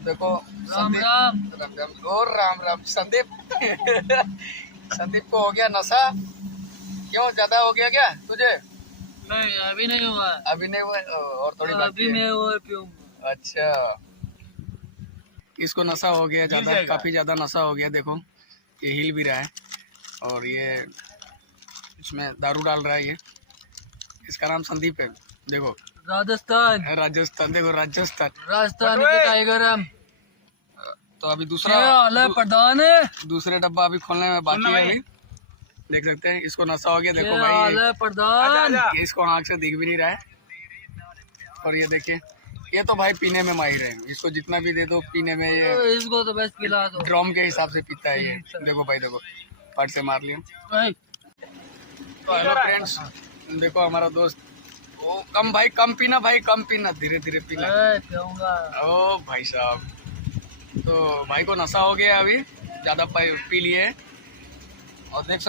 देखो राम संदीप, राम। राम राम और राम राम। संदीप संदीप को हो गया नशा। क्यों, ज्यादा हो गया क्या तुझे? नहीं अभी नहीं हुआ। अभी नहीं हुआ, और थोड़ी बाकी अभी है। मैं और पीऊंगा। अच्छा, इसको नशा हो गया ज्यादा, काफी ज्यादा नशा हो गया। देखो ये हिल भी रहा है और ये इसमें दारू डाल रहा है। ये इसका नाम संदीप है। देखो राजस्थान राजस्थान, देखो राजस्थान। राजस्थान के टाइगर हम। तो अभी ये हाल है प्रधान है। दूसरे डब्बा अभी खोलने में बाकी है। अभी देख सकते हैं इसको नशा हो गया। ये देखो भाई, हाल है प्रधान। ये इसको आँख से दिख भी नहीं रहा है। और ये देखिए, ये तो भाई पीने में माहिर है। इसको जितना भी दे दो पीने में, ये इसको तो बस पिला दो। ड्रम के हिसाब से पीता है ये। देखो भाई, देखो फट से मार लिया। भाई, तो हेलो फ्रेंड्स, देखो हमारा दोस्त। ओ कम भाई, कम पीना भाई, कम पीना, धीरे धीरे पीना। पीऊंगा। ओ भाई साहब, तो भाई को नशा हो गया अभी, ज्यादा पी लिए और देख सकते